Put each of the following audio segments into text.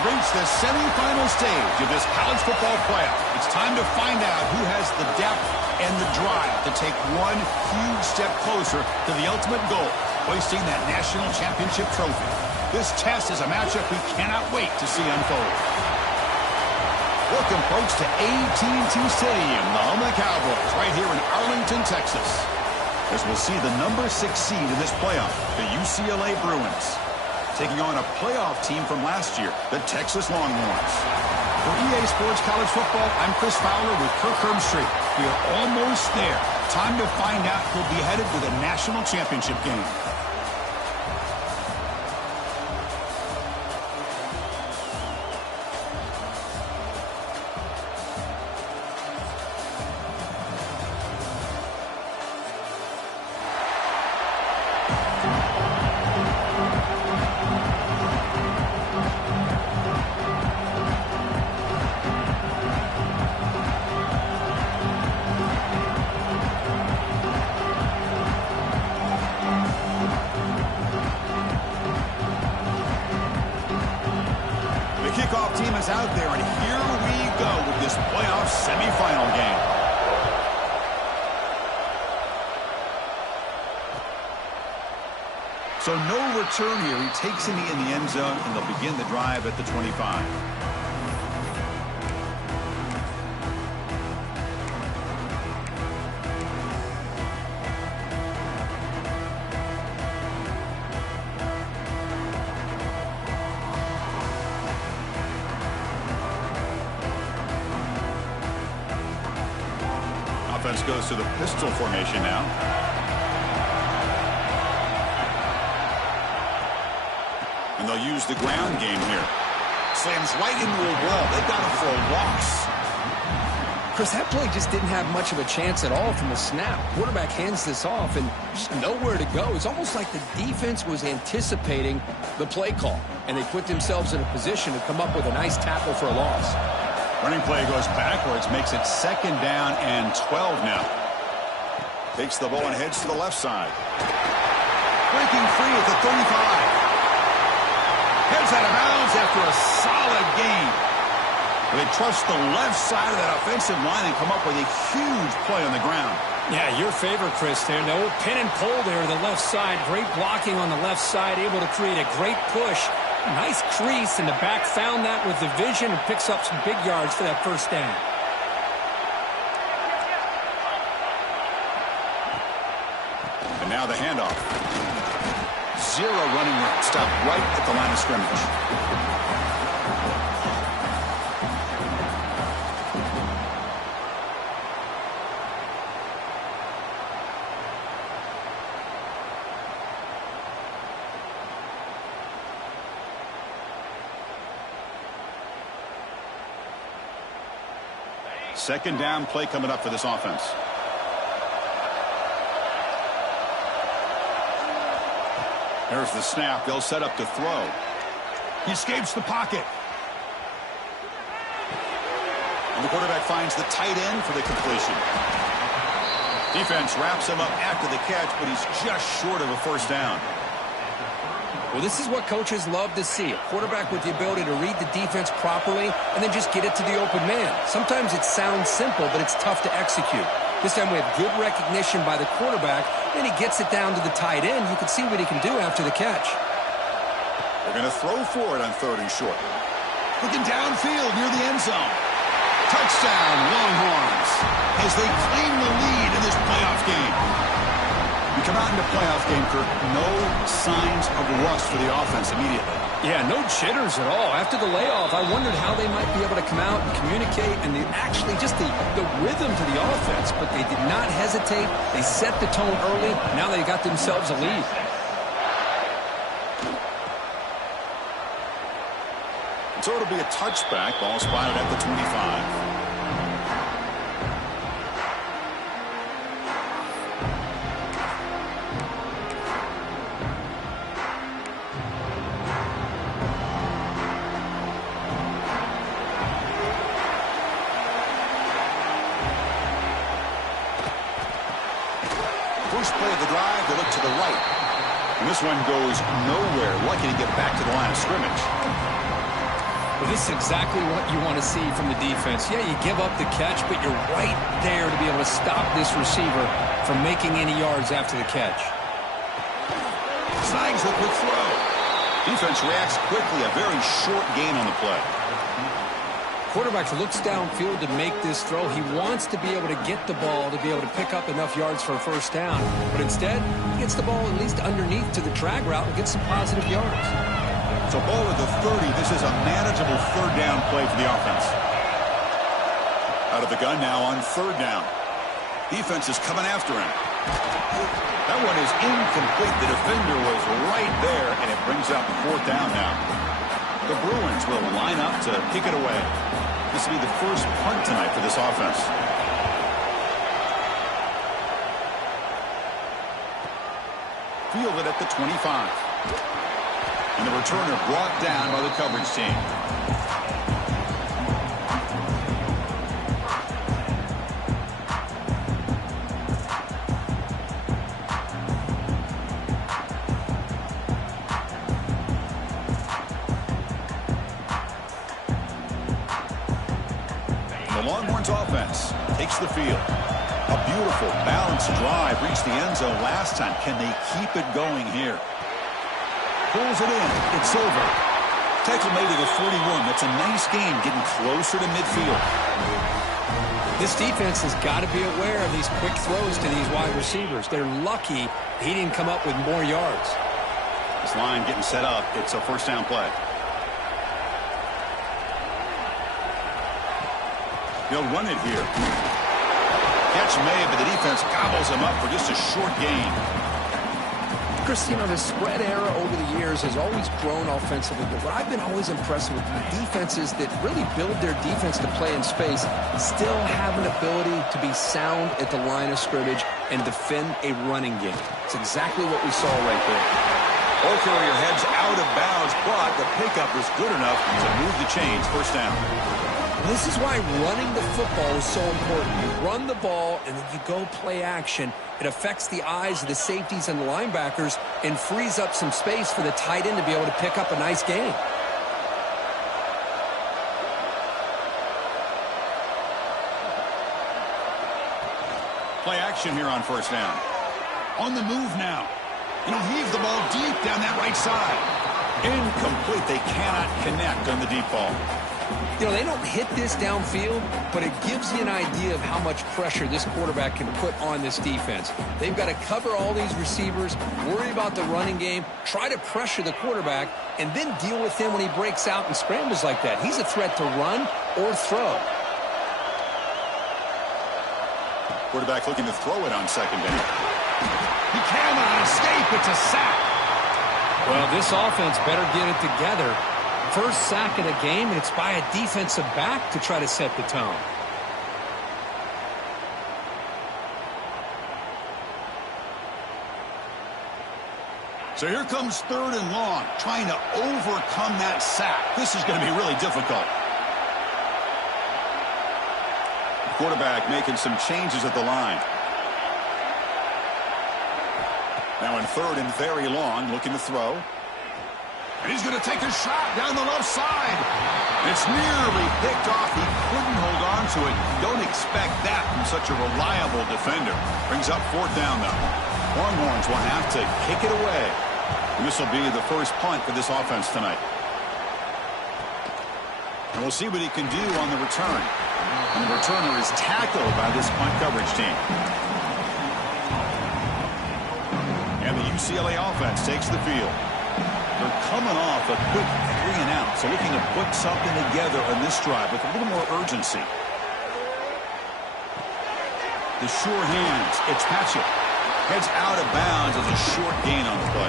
have reached the semifinal stage of this college football playoff. It's time to find out who has the depth and the drive to take one huge step closer to the ultimate goal, hoisting that national championship trophy. This test is a matchup we cannot wait to see unfold. Welcome, folks, to AT&T Stadium, the home of the Cowboys, right here in Arlington, Texas, as we'll see the number 6 seed in this playoff, the UCLA Bruins, taking on a playoff team from last year, the Texas Longhorns. For EA Sports College Football, I'm Chris Fowler with Kirk Herbstreit. We are almost there. Time to find out who'll be headed to the national championship game. Kickoff team is out there, and here we go with this playoff semifinal game. So no return here. He takes him in the end zone, and they'll begin the drive at the 25. Offense goes to the pistol formation now. And they'll use the ground game here. Slams right into a wall. They've got him for a loss. Chris, that play just didn't have much of a chance at all from the snap. Quarterback hands this off and just nowhere to go. It's almost like the defense was anticipating the play call, and they put themselves in a position to come up with a nice tackle for a loss. Running play goes backwards, makes it 2nd down and 12 now. Takes the ball and heads to the left side. Breaking free at the 35. Heads out of bounds after a solid gain. They trust the left side of that offensive line and come up with a huge play on the ground. Yeah, your favorite, Chris, there. No pin and pull there to the left side. Great blocking on the left side, able to create a great push. Nice crease, and the back found that with the vision and picks up some big yards for that first down. And now the handoff. Zero running room. Stop right at the line of scrimmage. Second down play coming up for this offense. There's the snap. They'll set up to throw. He escapes the pocket. And the quarterback finds the tight end for the completion. Defense wraps him up after the catch, but he's just short of a first down. Well, this is what coaches love to see. A quarterback with the ability to read the defense properly and then just get it to the open man. Sometimes it sounds simple, but it's tough to execute. This time we have good recognition by the quarterback, and he gets it down to the tight end. You can see what he can do after the catch. They're going to throw for it on 3rd and short. Looking downfield near the end zone. Touchdown, Longhorns, as they claim the lead in this playoff game. We come out into playoff game, Kirk. No signs of rust for the offense immediately. Yeah, no jitters at all. After the layoff, I wondered how they might be able to come out and communicate and actually just the rhythm to the offense, but they did not hesitate. They set the tone early. Now they got themselves a lead. So it'll be a touchback. Ball spotted at the 25. First play of the drive, they look to the right. And this one goes nowhere. Lucky to get back to the line of scrimmage. Well, this is exactly what you want to see from the defense. Yeah, you give up the catch, but you're right there to be able to stop this receiver from making any yards after the catch. Snags the quick throw. Defense reacts quickly. A very short gain on the play. Quarterback looks downfield to make this throw. He wants to be able to get the ball to be able to pick up enough yards for a first down. But instead, he gets the ball at least underneath to the drag route and gets some positive yards. So ball at the 30. This is a manageable third down play for the offense. Out of the gun now on third down. Defense is coming after him. That one is incomplete. The defender was right there, and it brings up fourth down now. The Bruins will line up to kick it away. This will be the first punt tonight for this offense. Fielded at the 25. And the returner brought down by the coverage team. The Longhorns offense takes the field. A beautiful, balanced drive reached the end zone last time. Can they keep it going here? Pulls it in. It's over. Tackle made at the 41. That's a nice game, getting closer to midfield. This defense has got to be aware of these quick throws to these wide receivers. They're lucky he didn't come up with more yards. This line getting set up. It's a first down play. They'll run it here. Catch made, but the defense gobbles him up for just a short gain. Chris, you know, the spread era over the years has always grown offensively, but what I've been always impressed with defenses that really build their defense to play in space still have an ability to be sound at the line of scrimmage and defend a running game. It's exactly what we saw right there. Ball carrier heads out of bounds, but the pickup was good enough to move the chains. First down. This is why running the football is so important. You run the ball, and then you go play action. It affects the eyes of the safeties and the linebackers and frees up some space for the tight end to be able to pick up a nice gain. Play action here on first down. On the move now. And he'll heave the ball deep down that right side. Incomplete. They cannot connect on the deep ball. You know, they don't hit this downfield, but it gives you an idea of how much pressure this quarterback can put on this defense. They've got to cover all these receivers, worry about the running game, try to pressure the quarterback, and then deal with him when he breaks out and scrambles like that. He's a threat to run or throw. Quarterback looking to throw it on second down. He cannot escape. It's a sack. Well, this offense better get it together. First sack of the game, and it's by a defensive back to try to set the tone. So here comes third and long, trying to overcome that sack. This is going to be really difficult. The quarterback making some changes at the line. Now in third and very long, looking to throw. And he's going to take a shot down the left side. It's nearly picked off. He couldn't hold on to it. Don't expect that from such a reliable defender. Brings up fourth down, though. Longhorns will have to kick it away. And this will be the first punt for this offense tonight. And we'll see what he can do on the return. And the returner is tackled by this punt coverage team. And the UCLA offense takes the field. They're coming off a quick 3 and out, so looking to put something together on this drive with a little more urgency. The sure hands. It's Patchett. Heads out of bounds as a short gain on the play.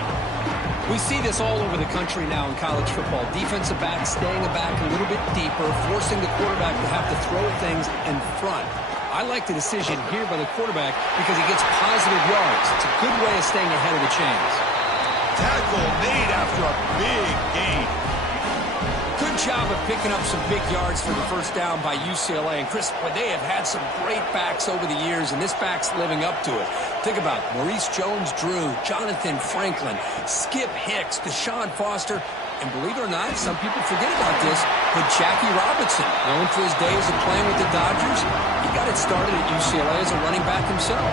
We see this all over the country now in college football. Defensive backs staying back a little bit deeper, forcing the quarterback to have to throw things in front. I like the decision here by the quarterback because he gets positive yards. It's a good way of staying ahead of the chains. Tackle made after a big gain. Good job of picking up some big yards for the first down by UCLA. And Chris, boy, they have had some great backs over the years, and this back's living up to it. Think about Maurice Jones-Drew, Jonathan Franklin, Skip Hicks, Deshaun Foster. And believe it or not, some people forget about this, but Jackie Robinson, known for his days of playing with the Dodgers, he got it started at UCLA as a running back himself.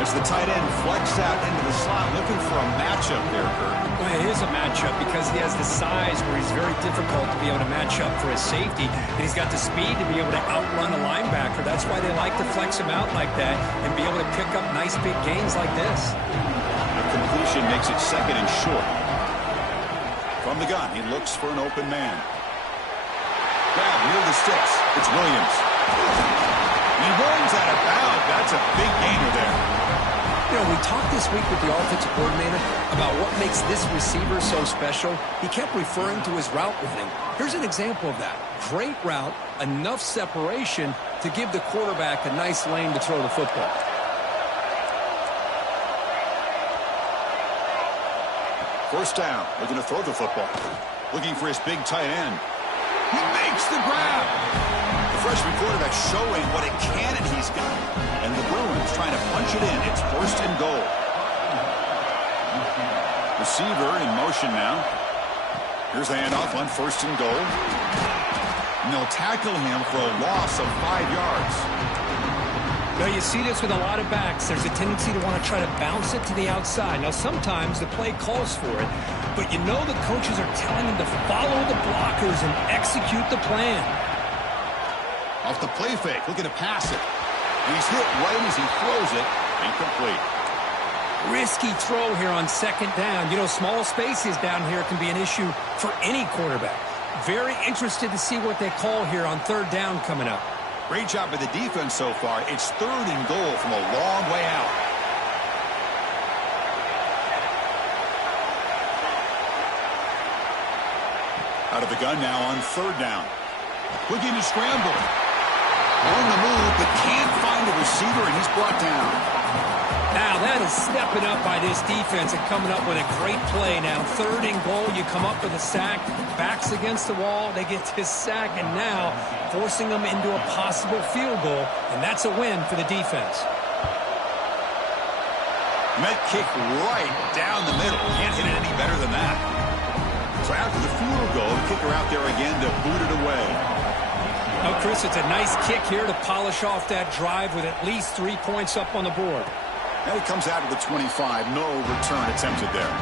As the tight end flexed out into the slot, looking for a matchup there, Kurt. Well, it is a matchup because he has the size where he's very difficult to be able to match up for his safety, and he's got the speed to be able to outrun a linebacker. That's why they like to flex him out like that and be able to pick up nice big gains like this. A completion makes it second and short. From the gun, he looks for an open man. Grab near the sticks. It's Williams. He runs out of bounds. That's a big gainer there. You know, we talked this week with the offensive coordinator about what makes this receiver so special. He kept referring to his route running. Here's an example of that. Great route, enough separation to give the quarterback a nice lane to throw the football. First down, looking to throw the football. Looking for his big tight end. He makes the grab. The freshman quarterback showing what a cannon he's got. And the Bruins trying to punch it in. It's first and goal. Receiver in motion now. Here's the handoff on first and goal. And they'll tackle him for a loss of 5 yards. Now, you see this with a lot of backs. There's a tendency to want to try to bounce it to the outside. Now, sometimes the play calls for it, but you know the coaches are telling them to follow the blockers and execute the plan. Off the play fake, looking to pass it. He's hit right as he throws it. Incomplete. Risky throw here on second down. You know, small spaces down here can be an issue for any quarterback. Very interested to see what they call here on third down coming up. Great job by the defense so far. It's third and goal from a long way out. Out of the gun now on third down. Looking to scramble. On the move, but can't find a receiver, and he's brought down. Now, that is stepping up by this defense and coming up with a great play. Now, third and goal, you come up with a sack. Backs against the wall. They get this sack, and now forcing them into a possible field goal, and that's a win for the defense. Met kick right down the middle. Can't hit it any better than that. So after the field goal, the kicker out there again to boot it away. Oh, Chris, it's a nice kick here to polish off that drive with at least 3 points up on the board. And it comes out of the 25. No return attempted there.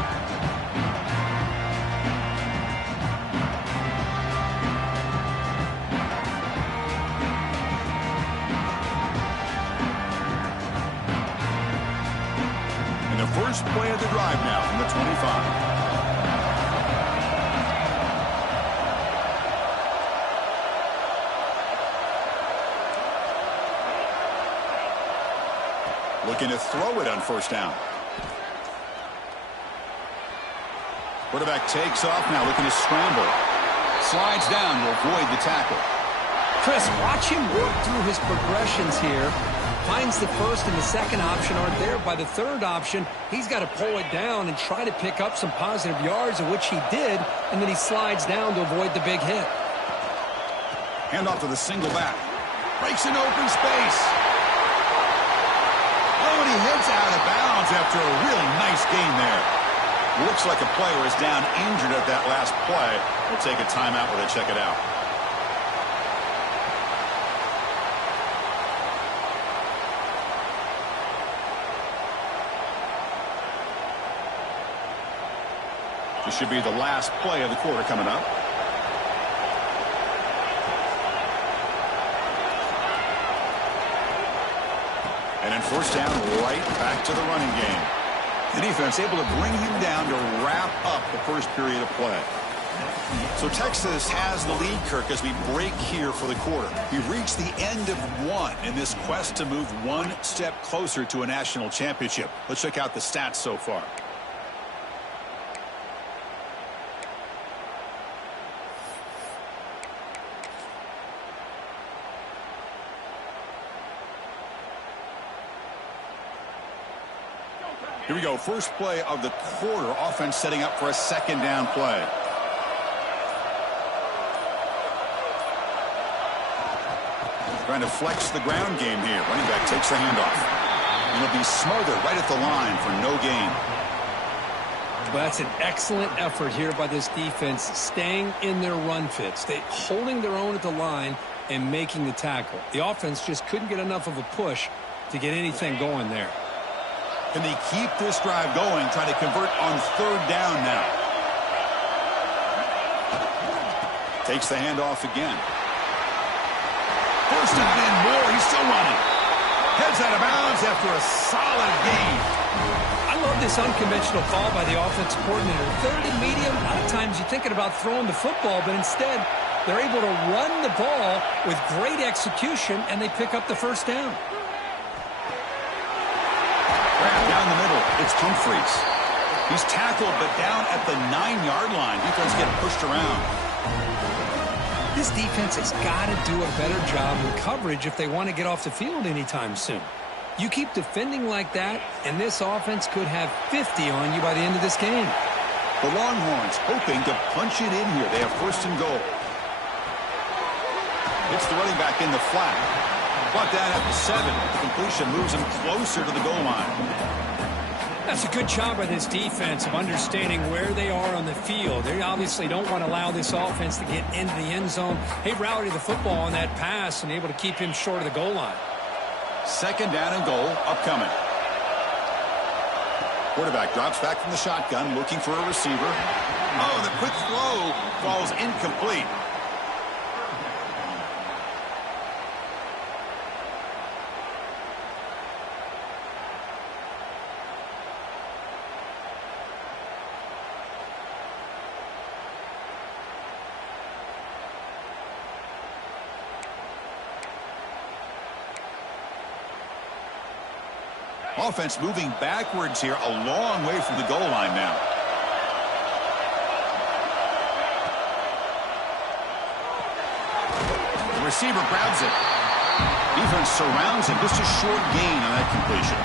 And the first play of the drive now from the 25. Looking to throw it on first down. Quarterback takes off now, looking to scramble. Slides down to avoid the tackle. Chris, watch him work through his progressions here. Finds the first and the second option aren't there. By the third option, he's got to pull it down and try to pick up some positive yards, of which he did, and then he slides down to avoid the big hit. Handoff to the single back. Breaks an open space. Oh, and he heads out of bounds after a really nice gain there. Looks like a player is down injured at that last play. We'll take a timeout while they check it out. This should be the last play of the quarter coming up. And then first down, right back to the running game. The defense able to bring him down to wrap up the first period of play. So Texas has the lead, Kirk, as we break here for the quarter. We've reached the end of one in this quest to move one step closer to a national championship. Let's check out the stats so far. Here we go. First play of the quarter. Offense setting up for a second down play. Trying to flex the ground game here. Running back takes the handoff. And it'll be smothered right at the line for no gain. Well, that's an excellent effort here by this defense, staying in their run fits, holding their own at the line and making the tackle. The offense just couldn't get enough of a push to get anything going there. Can they keep this drive going, trying to convert on third down now? Takes the handoff again. First down and more. He's still running. Heads out of bounds after a solid gain. I love this unconventional call by the offensive coordinator. Third and medium, a lot of times you're thinking about throwing the football, but instead they're able to run the ball with great execution, and they pick up the first down. Down the middle, it's Humphreys. He's tackled, but down at the 9-yard line. Defense getting pushed around. This defense has got to do a better job in coverage if they want to get off the field anytime soon. You keep defending like that, and this offense could have 50 on you by the end of this game. The Longhorns hoping to punch it in here. They have first and goal. It's the running back in the flat. Brought down at the 7. The completion moves him closer to the goal line. That's a good job by this defense of understanding where they are on the field. They obviously don't want to allow this offense to get into the end zone. They routed the football on that pass and able to keep him short of the goal line. Second down and goal upcoming. Quarterback drops back from the shotgun, looking for a receiver. Oh, the quick throw falls incomplete. Offense moving backwards here, a long way from the goal line now. The receiver grabs it. Defense surrounds him. Just a short gain on that completion.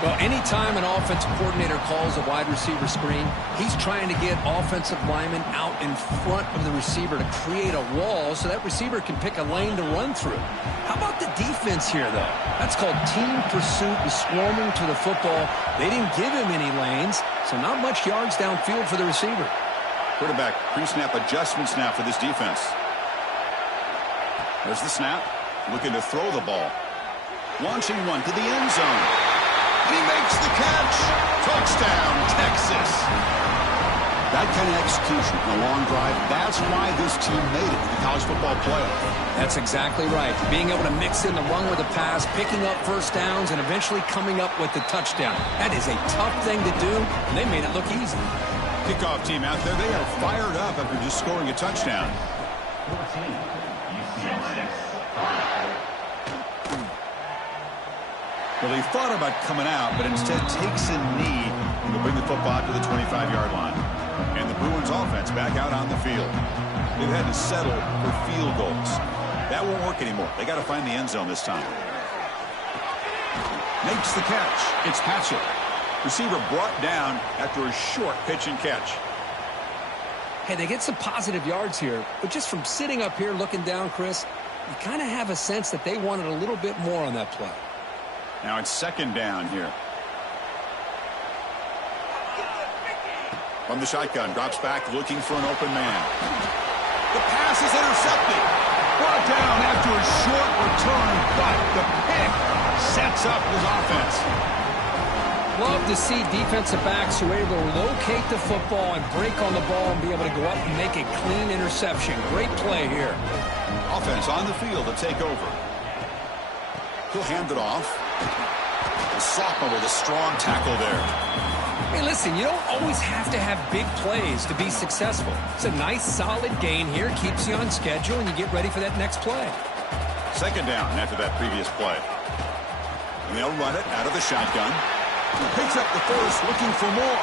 Well, anytime an offensive coordinator calls a wide receiver screen, he's trying to get offensive linemen out in front of the receiver to create a wall so that receiver can pick a lane to run through. How about the defense here, though? That's called team pursuit and swarming to the football. They didn't give him any lanes, so not much yards downfield for the receiver. Quarterback pre-snap adjustments now for this defense. There's the snap. Looking to throw the ball. Launching one to the end zone. He makes the catch. Touchdown, Texas. That kind of execution in a long drive, that's why this team made it to the college football playoff. That's exactly right. Being able to mix in the run with the pass, picking up first downs, and eventually coming up with the touchdown. That is a tough thing to do, and they made it look easy. Kickoff team out there, they are fired up after just scoring a touchdown. Well, he thought about coming out, but instead takes a knee to bring the football to the 25-yard line. And the Bruins offense back out on the field. They've had to settle for field goals. That won't work anymore. They got to find the end zone this time. Makes the catch. It's Patchett. Receiver brought down after a short pitch and catch. Hey, they get some positive yards here, but just from sitting up here looking down, Chris, you kind of have a sense that they wanted a little bit more on that play. Now it's second down here. From the shotgun, drops back looking for an open man. The pass is intercepted. Brought down after a short return, but the pick sets up his offense. Love to see defensive backs who are able to locate the football and break on the ball and be able to go up and make a clean interception. Great play here. Offense on the field to take over. He'll hand it off. The sophomore with a strong tackle there. Hey, listen, you don't always have to have big plays to be successful. It's a nice, solid gain here. Keeps you on schedule, and you get ready for that next play. Second down after that previous play. And they'll run it out of the shotgun. He picks up the first, looking for more.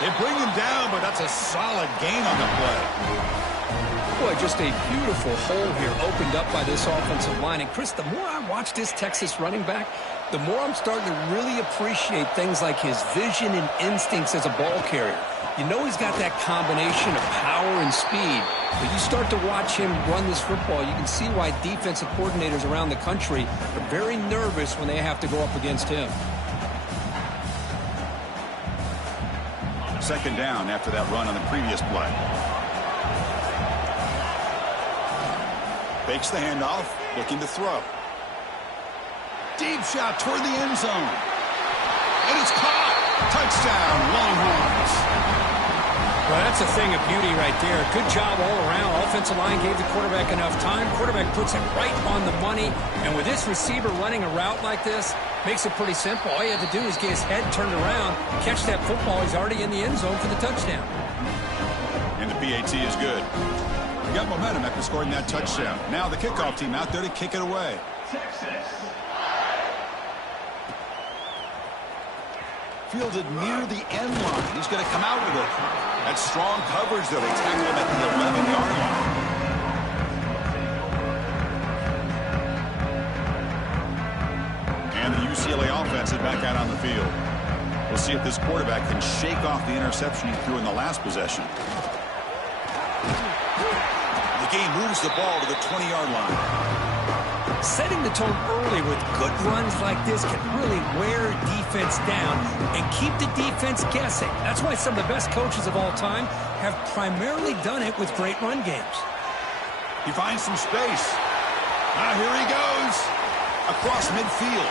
They bring him down, but that's a solid gain on the play. Boy, just a beautiful hole here opened up by this offensive line. And, Chris, the more I watch this Texas running back, the more I'm starting to really appreciate things like his vision and instincts as a ball carrier. You know he's got that combination of power and speed. But you start to watch him run this football, you can see why defensive coordinators around the country are very nervous when they have to go up against him. Second down after that run on the previous play. Fakes the handoff, looking to throw. Deep shot toward the end zone. And it's caught. Touchdown, Longhorns. Well, that's a thing of beauty right there. Good job all around. Offensive line gave the quarterback enough time. Quarterback puts it right on the money. And with this receiver running a route like this, makes it pretty simple. All you have to do is get his head turned around, catch that football. He's already in the end zone for the touchdown. And the PAT is good. We got momentum after scoring that touchdown. Now the kickoff team out there to kick it away. Fielded near the end line. He's going to come out with it. That's strong coverage, though. They tackle him at the 11-yard line. And the UCLA offense is back out on the field. We'll see if this quarterback can shake off the interception he threw in the last possession. The game moves the ball to the 20-yard line. Setting the tone early with good runs like this can really wear defense down and keep the defense guessing. That's why some of the best coaches of all time have primarily done it with great run games. He finds some space. Here he goes. Across midfield.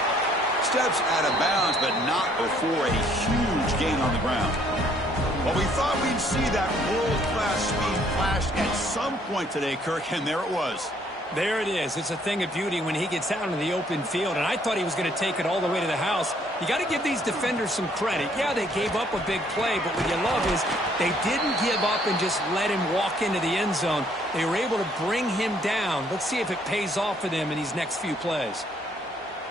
Steps out of bounds, but not before a huge gain on the ground. Well, we thought we'd see that world-class speed flash at some point today, Kirk, and there it was. There it is. It's a thing of beauty when he gets out in the open field, and I thought he was going to take it all the way to the house. You got to give these defenders some credit. Yeah, they gave up a big play, but what you love is they didn't give up and just let him walk into the end zone. They were able to bring him down. Let's see if it pays off for them in these next few plays.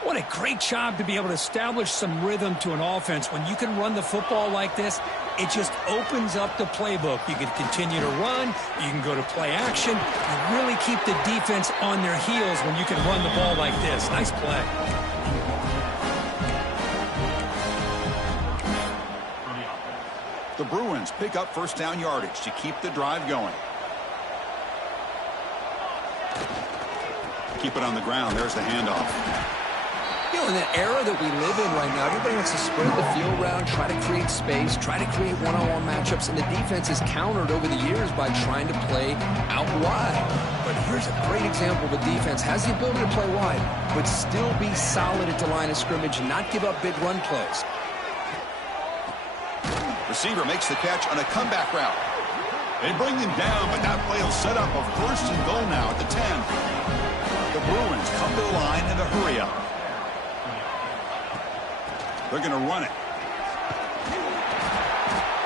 What a great job to be able to establish some rhythm to an offense. When you can run the football like this, it just opens up the playbook. You can continue to run. You can go to play action. You really keep the defense on their heels when you can run the ball like this. Nice play. The Bruins pick up first down yardage to keep the drive going. Keep it on the ground. There's the handoff. You know, in the era that we live in right now, everybody wants to spread the field around, try to create space, try to create one-on-one matchups, and the defense is countered over the years by trying to play out wide. But here's a great example of a defense has the ability to play wide, but still be solid at the line of scrimmage and not give up big run plays. Receiver makes the catch on a comeback route. They bring him down, but that play will set up a first and goal now at the 10. The Bruins come to the line in a hurry-up. They're going to run it.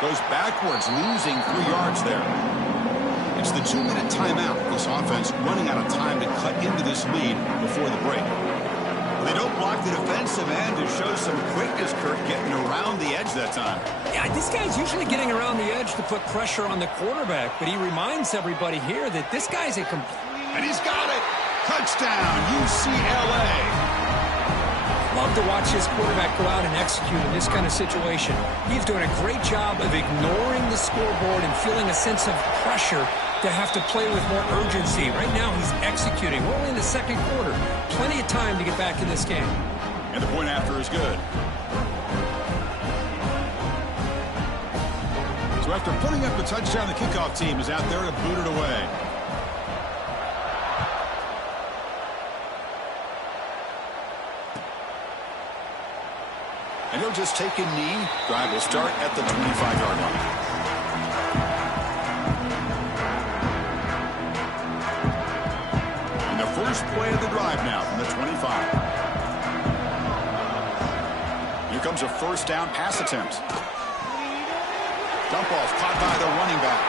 Goes backwards, losing 3 yards there. It's the 2-minute timeout. This offense running out of time to cut into this lead before the break. They don't block the defensive end to show some quickness, Kirk, getting around the edge that time. Yeah, this guy's usually getting around the edge to put pressure on the quarterback, but he reminds everybody here that this guy's a complete... And he's got it! Touchdown, UCLA! Love to watch this quarterback go out and execute in this kind of situation. He's doing a great job of ignoring the scoreboard and feeling a sense of pressure to have to play with more urgency. Right now, he's executing. We're only in the second quarter. Plenty of time to get back in this game. And the point after is good. So after putting up the touchdown, the kickoff team is out there to boot it away. And he'll just take a knee. Drive will start at the 25-yard line. And the first play of the drive now from the 25. Here comes a first down pass attempt. Dump off caught by the running back.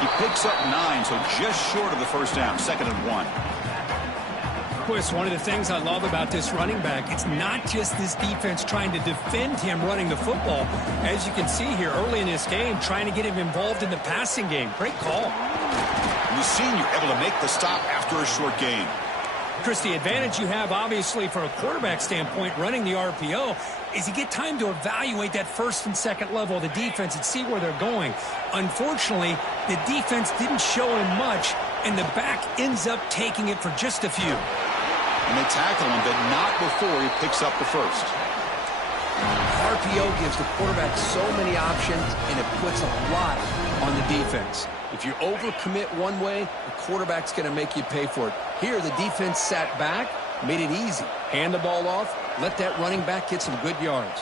He picks up 9, so just short of the first down. 2nd and 1. Of course, one of the things I love about this running back, it's not just this defense trying to defend him running the football. As you can see here early in this game, trying to get him involved in the passing game. Great call. And the senior able to make the stop after a short gain. Chris, the advantage you have, obviously, from a quarterback standpoint, running the RPO, is you get time to evaluate that first and second level of the defense and see where they're going. Unfortunately, the defense didn't show him much, and the back ends up taking it for just a few. And they tackle him, but not before he picks up the first. Hard RPO gives the quarterback so many options, and it puts a lot on the defense. If you overcommit one way, the quarterback's going to make you pay for it. Here, the defense sat back, made it easy. Hand the ball off, let that running back get some good yards.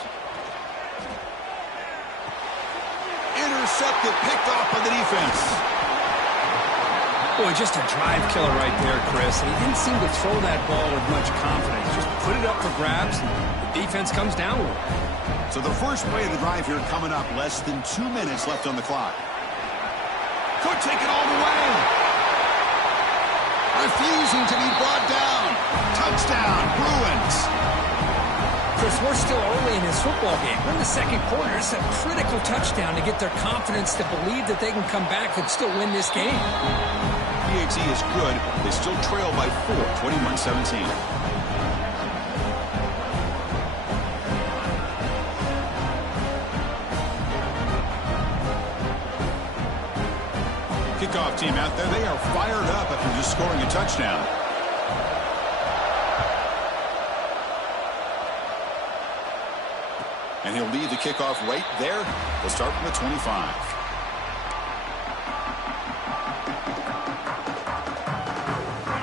Intercepted, picked off by the defense. Boy, just a drive killer right there, Chris. And he didn't seem to throw that ball with much confidence. Just put it up for grabs, and the defense comes down with it. So the first play of the drive here coming up. Less than 2 minutes left on the clock. Could take it all the way. Refusing to be brought down. Touchdown, Bruins. Chris, we're still early in this football game. We're in the second quarter. It's a critical touchdown to get their confidence to believe that they can come back and still win this game. PAT is good. They still trail by 4, 21-17. Kickoff team out there. They are fired up after just scoring a touchdown. And he'll lead the kickoff right there. They'll start from the 25.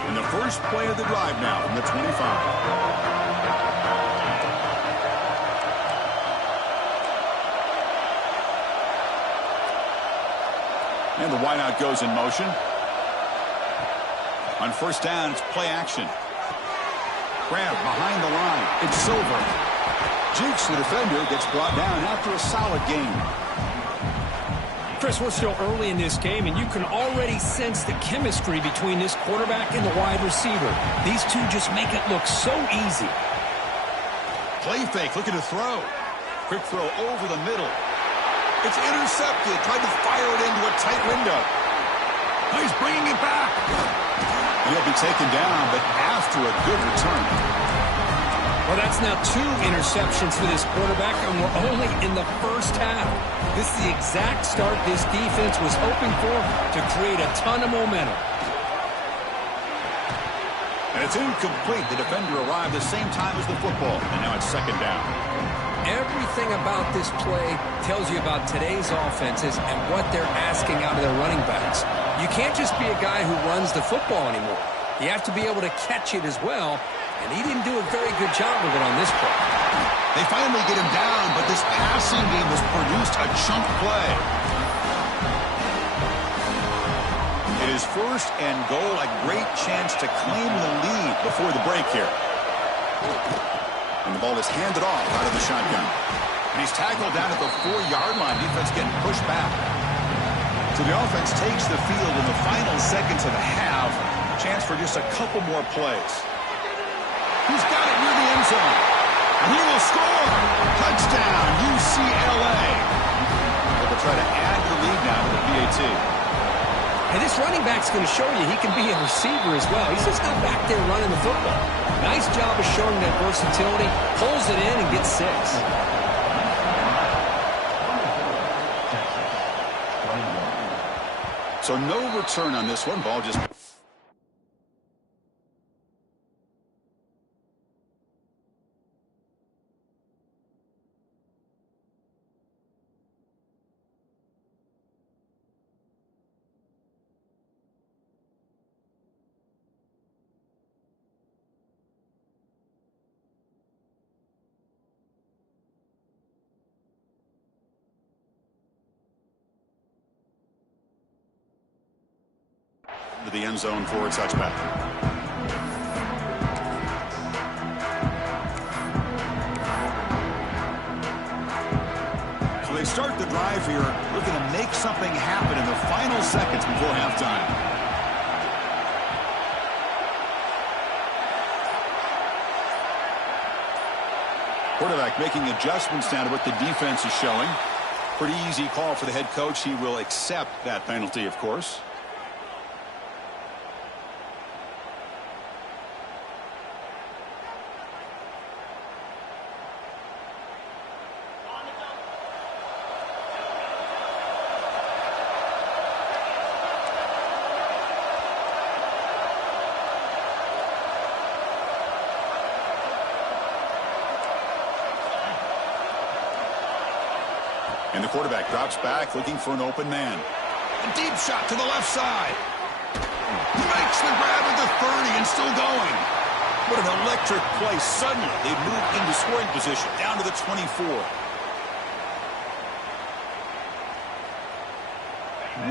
And the first play of the drive now from the 25. And the wideout goes in motion. On first down, it's play action. Grab behind the line. It's Silver. Jukes the defender, gets brought down after a solid game. Chris, we're still early in this game, and you can already sense the chemistry between this quarterback and the wide receiver. These two just make it look so easy. Play fake, looking to throw. Quick throw over the middle. It's intercepted. Tried to fire it into a tight window. He's bringing it back. And he'll be taken down, but after a good return. Well, that's now 2 interceptions for this quarterback, and we're only in the first half. This is the exact start this defense was hoping for to create a ton of momentum. And it's incomplete. The defender arrived the same time as the football, and now it's second down. Everything about this play tells you about today's offenses and what they're asking out of their running backs. You can't just be a guy who runs the football anymore. You have to be able to catch it as well, and he didn't do a very good job of it on this play. They finally get him down, but this passing game has produced a chunk play. It is first and goal, a great chance to claim the lead before the break here. And the ball is handed off out of the shotgun. And he's tackled down at the 4-yard line. Defense getting pushed back. So the offense takes the field in the final seconds of the half. Chance for just a couple more plays. He's got it near the end zone. And he will score. Touchdown, UCLA. They'll try to add the lead now to the PAT. And this running back's going to show you he can be a receiver as well. He's just not back there running the football. Nice job of showing that versatility. Pulls it in and gets 6. So no return on this one. Ball just... to the end zone for a touchback. So they start the drive here, looking to make something happen in the final seconds before halftime. Quarterback making adjustments now to what the defense is showing. Pretty easy call for the head coach. He will accept that penalty, of course. And the quarterback drops back looking for an open man. A deep shot to the left side. Makes the grab at the 30 and still going. What an electric play. Suddenly, they move into scoring position down to the 24.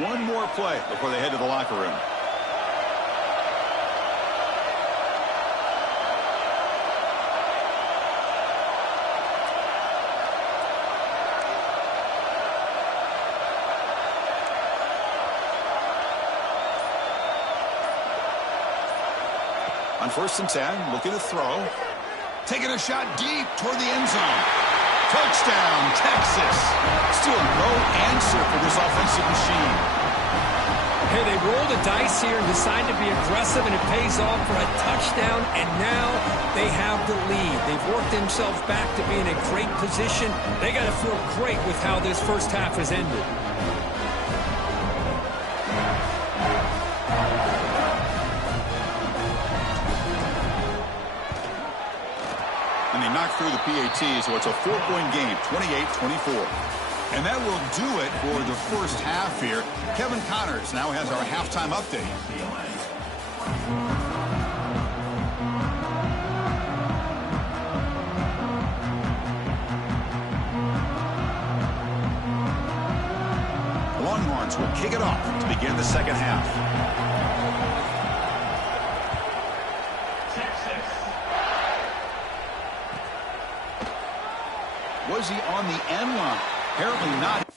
One more play before they head to the locker room. On 1st and 10, looking to throw. Taking a shot deep toward the end zone. Touchdown, Texas. Still no answer for this offensive machine. Hey, they roll the dice here and decide to be aggressive, and it pays off for a touchdown, and now they have the lead. They've worked themselves back to be in a great position. They got to feel great with how this first half has ended. And they knock through the PAT, so it's a 4-point game, 28-24. And that will do it for the first half here. Kevin Connors now has our halftime update. The Longhorns will kick it off to begin the second half. Was he on the end line? Apparently not.